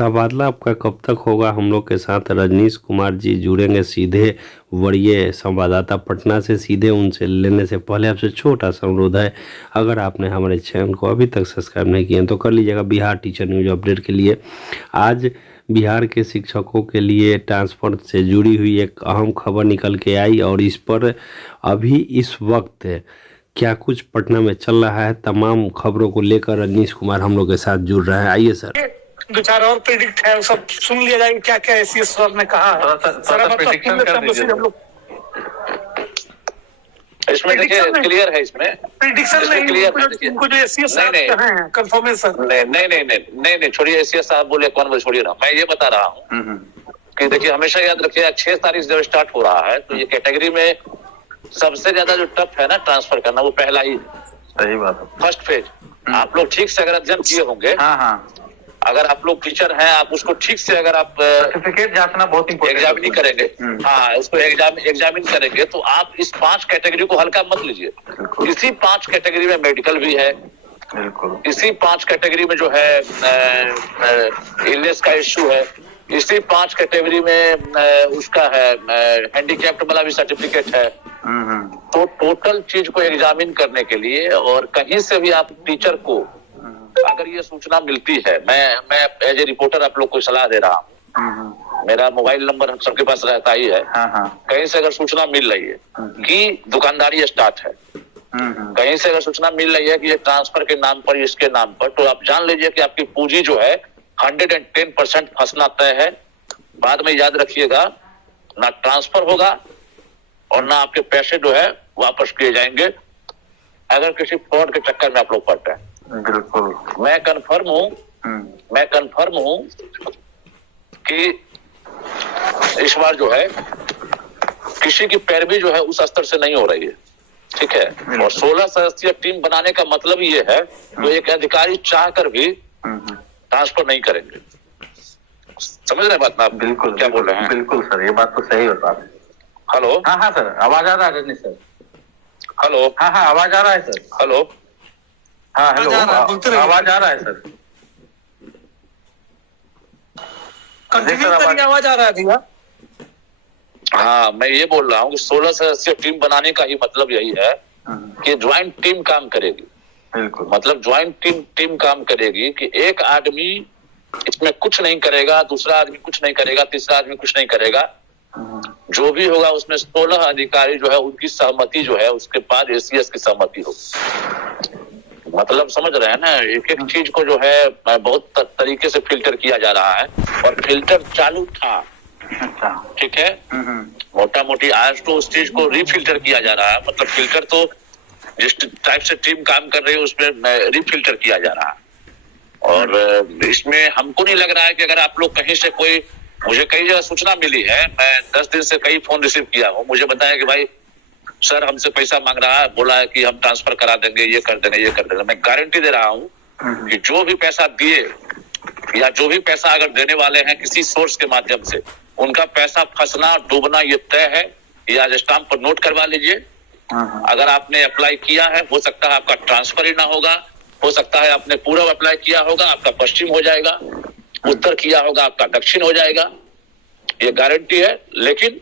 तबादला आपका कब तक होगा? हम लोग के साथ रजनीश कुमार जी जुड़ेंगे सीधे वरीय संवाददाता पटना से, सीधे उनसे लेने से पहले आपसे छोटा सा अनुरोध है, अगर आपने हमारे चैनल को अभी तक सब्सक्राइब नहीं किए तो कर लीजिएगा। बिहार टीचर न्यूज अपडेट के लिए आज बिहार के शिक्षकों के लिए ट्रांसफर से जुड़ी हुई एक अहम खबर निकल के आई और इस पर अभी इस वक्त क्या कुछ पटना में चल रहा है, तमाम खबरों को लेकर रजनीश कुमार हम लोग के साथ जुड़ रहे हैं। आइए सर। दो चार और प्रेडिक्ट है, सब सुन लिया जाएगा क्या क्या एसीएस सर ने कहा है। इसमें देखिए क्लियर है, इसमें प्रेडिक्शन नहीं, उनको जो एसीएस साहब हैं कंफर्मेशन नहीं छोड़िए, एसीएस साहब बोले कौन बोले, छोड़िए ना, मैं ये बता रहा हूँ कि देखिए हमेशा याद रखिए 6 तारीख जब स्टार्ट हो रहा है तो ये कैटेगरी में सबसे ज्यादा जो टफ है ना ट्रांसफर करना, वो पहला ही। सही बात है, फर्स्ट फेज। आप लोग ठीक से अगर अध्ययन किए होंगे, अगर आप लोग टीचर हैं, आप उसको ठीक से अगर आप सर्टिफिकेट जांचना बहुत इम्पोर्टेंट, एग्जामिन करेंगे, हाँ उसको एग्जामिन करेंगे तो आप इस 5 कैटेगरी को हल्का मत लीजिए। इसी 5 कैटेगरी में मेडिकल भी है, इसी 5 कैटेगरी में जो है इलनेस का इश्यू है, इसी 5 कैटेगरी में उसका है हैंडीकैप्ड वाला भी सर्टिफिकेट है। तो टोटल चीज को एग्जामिन करने के लिए और कहीं से भी आप टीचर को अगर ये सूचना मिलती है, मैं एज ए रिपोर्टर आप लोग को सलाह दे रहा हूँ, मेरा मोबाइल नंबर सबके पास रहता ही है। कहीं से अगर सूचना मिल रही है कि दुकानदारी स्टार्ट है, कहीं से अगर सूचना मिल रही है कि ये ट्रांसफर के नाम पर, इसके नाम पर, तो आप जान लीजिए कि आपकी पूंजी जो है 110% फंसना तय है। बाद में याद रखिएगा, ना ट्रांसफर होगा और ना आपके पैसे जो है वापस किए जाएंगे अगर किसी फ्रॉड के चक्कर में आप लोग पड़ते हैं। बिल्कुल, मैं कंफर्म हूं कि इस बार जो है किसी की पैरवी जो है उस स्तर से नहीं हो रही है, ठीक है। और 16 सदस्यीय टीम बनाने का मतलब ये है तो एक अधिकारी चाह कर भी ट्रांसफर नहीं करेंगे। समझ रहे बात ना आप? बिल्कुल क्या बोल रहे हैं? बिल्कुल सर, ये बात तो सही होता है। हेलो, हाँ सर, आवाज आ रहा है रजनी सर? हेलो, हाँ आवाज आ रहा है सर? हेलो, हाँ हेलो, आवाज आ रहा है सर? आवाज आ रहा है भैया? हाँ मैं ये बोल रहा हूँ कि 16 सदस्यीय टीम बनाने का ही मतलब यही है कि ज्वाइंट टीम काम करेगी। बिल्कुल, मतलब ज्वाइंट टीम काम करेगी कि एक आदमी इसमें कुछ नहीं करेगा, दूसरा आदमी कुछ नहीं करेगा, तीसरा आदमी कुछ नहीं करेगा। जो भी होगा उसमें 16 अधिकारी जो है उनकी सहमति जो है, उसके बाद एसीएस की सहमति होगी। मतलब समझ रहे हैं ना, एक एक चीज को जो है बहुत तरीके से फिल्टर किया जा रहा है और फिल्टर चालू था, ठीक है। मोटा मोटी आज तो उस चीज को रीफिल्टर किया जा रहा है। मतलब फिल्टर तो जिस टाइप से टीम काम कर रही है उसमें रीफिल्टर किया जा रहा है। और इसमें हमको नहीं लग रहा है कि अगर आप लोग कहीं से कोई, मुझे कई जगह सूचना मिली है, मैं 10 दिन से कई फोन रिसीव किया हूँ, मुझे बताया कि भाई सर हमसे पैसा मांग रहा है, बोला है कि हम ट्रांसफर करा देंगे, ये कर देंगे, ये कर देंगे। मैं गारंटी दे रहा हूँ कि जो भी पैसा दिए या जो भी पैसा अगर देने वाले हैं किसी सोर्स के माध्यम से, उनका पैसा फंसना डूबना ये तय है। ये आज स्टाम्प पर नोट करवा लीजिए। अगर आपने अप्लाई किया है, हो सकता है आपका ट्रांसफर ही ना होगा, हो सकता है आपने पूर्व अप्लाई किया होगा, आपका पश्चिम हो जाएगा, उत्तर किया होगा, आपका दक्षिण हो जाएगा, ये गारंटी है। लेकिन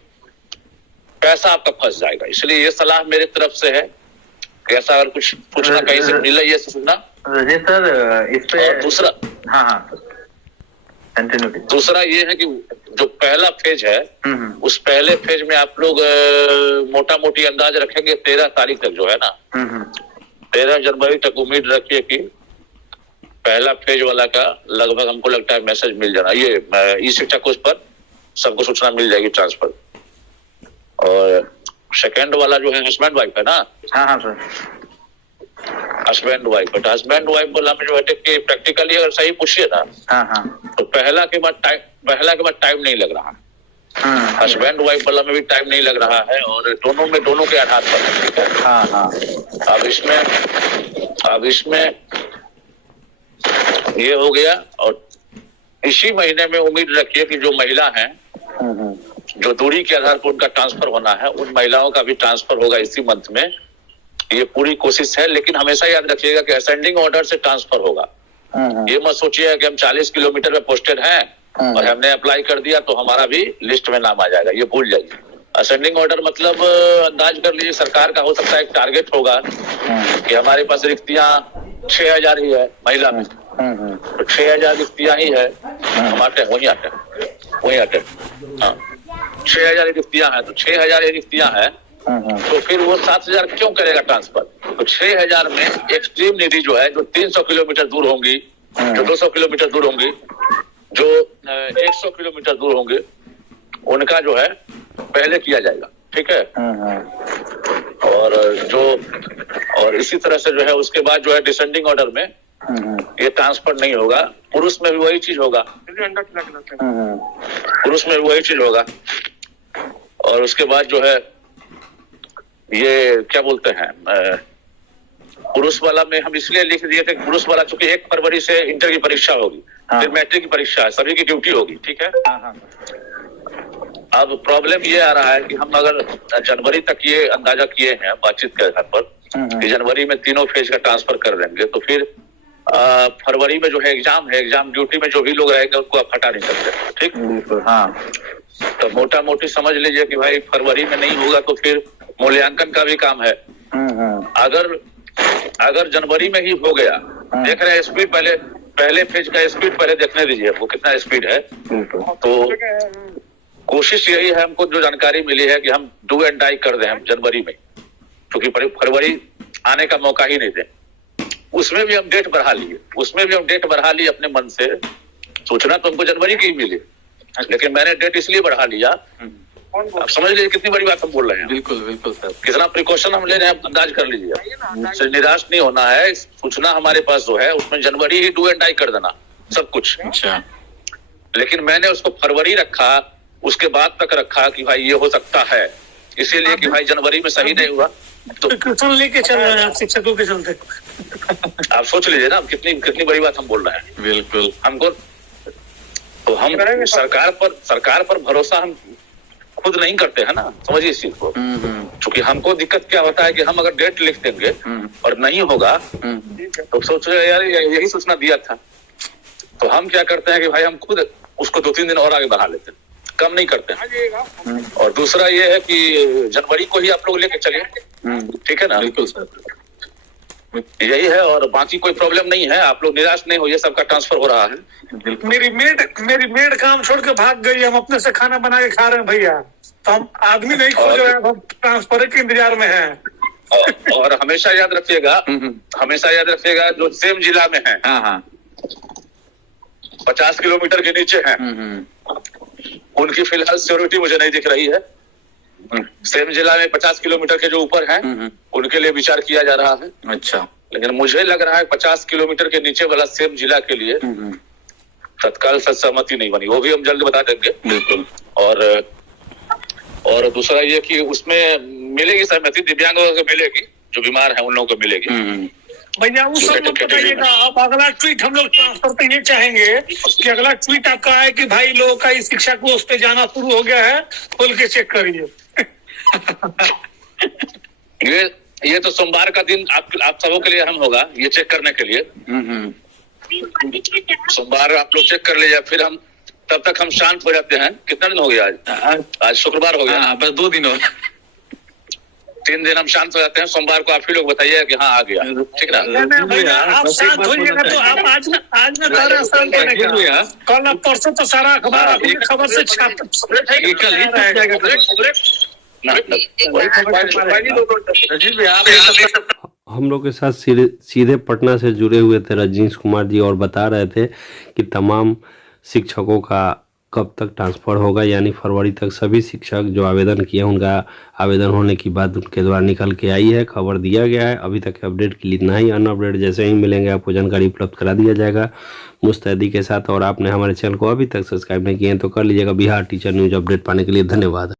पैसा आपका फंस जाएगा। इसलिए ये सलाह मेरे तरफ से है कि ऐसा अगर कुछ पूछना कहीं से मिला ये सुनना जी सर। इस पे दूसरा, दूसरा ये है कि जो पहला फेज है उस पहले फेज में आप लोग मोटा मोटी अंदाज रखेंगे 13 तारीख तक जो है ना, 13 जनवरी तक उम्मीद रखिए कि पहला फेज वाला का लगभग हमको लगता है मैसेज मिल जाना। ये ई शिक्षा कोष पर सबको सूचना मिल जाएगी ट्रांसफर। और सेकेंड वाला जो है हस्बैंड वाइफ है ना, हाँ sir, husband wife, but husband wife वाला में जो है कि प्रैक्टिकली अगर सही पूछिए ना, तो पहला के बाद टाइम नहीं लग रहा। हस्बैंड वाइफ वाला में भी टाइम नहीं लग रहा है और दोनों के आधार पर। अब इसमें ये हो गया। और इसी महीने में उम्मीद रखिए कि जो महिला हैं, जो दूरी के आधार पर उनका ट्रांसफर होना है, उन महिलाओं का भी ट्रांसफर होगा इसी मंथ में। ये पूरी कोशिश है, लेकिन हमेशा याद रखिएगा कि असेंडिंग ऑर्डर से ट्रांसफर होगा। ये मत सोचिए कि हम 40 किलोमीटर पे पोस्टेड हैं और हमने अप्लाई कर दिया तो हमारा भी लिस्ट में नाम आ जाएगा, ये भूल जाइए। असेंडिंग ऑर्डर मतलब अंदाज कर लीजिए सरकार का हो सकता है एक टारगेट होगा कि हमारे पास रिक्तियां 6000 ही है महिला में, तो 6000 रिक्तियां ही है, हम आते हैं वहीं आते हाँ 6000 रिक्तियां हैं, तो 6000 रिक्तियां हैं तो फिर वो 7000 क्यों करेगा ट्रांसफर? तो 6000 में एक्सट्रीम निधि जो है, जो 300 किलोमीटर दूर होंगी, जो 200 किलोमीटर दूर होंगी, जो 100 किलोमीटर दूर होंगे, उनका जो है पहले किया जाएगा, ठीक है। और इसी तरह से जो है उसके बाद जो है डिसेंडिंग ऑर्डर में ये ट्रांसफर नहीं होगा। पुरुष में भी वही चीज होगा, पुरुष में भी वही चीज होगा। और उसके बाद जो है ये क्या बोलते हैं, पुरुष वाला में हम इसलिए लिख दिए थे पुरुष वाला चूंकि 1 फरवरी से इंटर की परीक्षा होगी, फिर मैट्रिक की परीक्षा है, सभी की ड्यूटी होगी, ठीक है। अब प्रॉब्लम ये आ रहा है कि हम अगर जनवरी तक ये अंदाजा किए हैं बातचीत के आधार पर कि जनवरी में तीनों फेज का ट्रांसफर कर देंगे, तो फिर फरवरी में जो है एग्जाम है, एग्जाम ड्यूटी में जो भी लोग रहेंगे उनको आप हटा नहीं सकते, ठीक। हाँ, तो मोटा मोटी समझ लीजिए कि भाई फरवरी में नहीं होगा तो फिर मूल्यांकन का भी काम है। अगर जनवरी में ही हो गया, देख रहे हैं स्पीड, पहले फेज का स्पीड पहले देखने दीजिए वो कितना स्पीड है। तो कोशिश यही है, हमको जो जानकारी मिली है कि हम डू एंड डाई कर दें हम जनवरी में, क्योंकि फरवरी आने का मौका ही नहीं दें। उसमें भी हम डेट बढ़ा लिए अपने मन से, सूचना तो हमको जनवरी की ही मिली, लेकिन मैंने डेट इसलिए बढ़ा लिया, आप समझ लीजिए कितनी बड़ी बात हम बोल रहे हैं। बिल्कुल बिल्कुल सर, कितना प्रिकॉशन हम ले रहे हैं, अंदाज कर लीजिए। निराश नहीं होना है, सूचना हमारे पास जो है उसमें जनवरी ही डू एंड डाई कर देना सब कुछ। अच्छा, लेकिन मैंने उसको फरवरी रखा, उसके बाद तक रखा कि भाई ये हो सकता है, इसीलिए कि भाई जनवरी में सही नहीं हुआ तो लेके चल रहे हैं आप शिक्षकों के चलते। आप सोच लीजिए ना कितनी बड़ी बात हम बोल रहे हैं। बिल्कुल, हमको तो हम सरकार पर भरोसा हम खुद नहीं करते हैं ना, समझिए इस चीज को। क्योंकि हमको दिक्कत क्या होता है कि हम अगर डेट लिख देंगे और नहीं होगा तो सोच रहे यार यही सूचना दिया था, तो हम क्या करते हैं कि भाई हम खुद उसको 2-3 दिन और आगे बढ़ा लेते हैं, कम नहीं करते हैं। और दूसरा ये है कि जनवरी को ही आप लोग लेके चले, ठीक है ना। बिल्कुल सर, यही है, और बाकी कोई प्रॉब्लम नहीं है, आप लोग निराश नहीं होइए, सबका ट्रांसफर हो रहा है। मेरी मेड काम छोड़ के भाग गई, हम अपने से खाना बना के खा रहे हैं भैया, तो हम आदमी नहीं खोज रहे हैं, हम ट्रांसफर के इंतजार में हैं। और हमेशा याद रखिएगा जो सेम जिला में है, 50 किलोमीटर के नीचे है, उनकी फिलहाल सिक्योरिटी मुझे नहीं दिख रही है। सेम जिला में 50 किलोमीटर के जो ऊपर हैं उनके लिए विचार किया जा रहा है। अच्छा, लेकिन मुझे लग रहा है 50 किलोमीटर के नीचे वाला सेम जिला के लिए तत्काल सहमति नहीं बनी, वो भी हम जल्द बता देंगे। बिल्कुल, और दूसरा ये कि उसमें मिलेगी सहमति, दिव्यांग लोगों को मिलेगी, जो बीमार है उन लोगों को मिलेगी। भैया वो सब मत बताइएगा, आप अगला ट्वीट हम लोग ट्रांसफर पे ये चाहेंगे कि अगला ट्वीट आपका है कि भाई लोगों का इस शिक्षा को उस पे जाना शुरू हो गया है, खोल के चेक करिए। ये तो सोमवार का दिन आप सबों के लिए अहम होगा, ये चेक करने के लिए। सोमवार आप लोग चेक कर लीजिए, फिर हम तब तक हम शांत हो जाते हैं। कितना दिन हो गया आज शुक्रवार हो गया, बस 2 दिन हो, 3 दिन हम शांत हो जाते हैं। सोमवार को आप ही लोग बताइए कि हाँ आ गया, ठीक ना। आप शांत होइएगा तो आप आज ना सारा शांत होने का, कल परसों तो सारा अखबार आपकी खबर से छाप हम लोग के साथ सीधे पटना से जुड़े हुए थे रजनीश कुमार जी, और बता रहे थे कि तमाम शिक्षकों का कब तक ट्रांसफ़र होगा, यानी फरवरी तक सभी शिक्षक जो आवेदन किए उनका आवेदन होने की बात उनके द्वारा निकल के आई है, खबर दिया गया है। अभी तक अपडेट के लिए इतना ही, अन्य अपडेट जैसे ही मिलेंगे आपको जानकारी उपलब्ध करा दिया जाएगा मुस्तैदी के साथ। और आपने हमारे चैनल को अभी तक सब्सक्राइब नहीं किए हैं तो कर लीजिएगा। बिहार टीचर न्यूज़ अपडेट पाने के लिए धन्यवाद।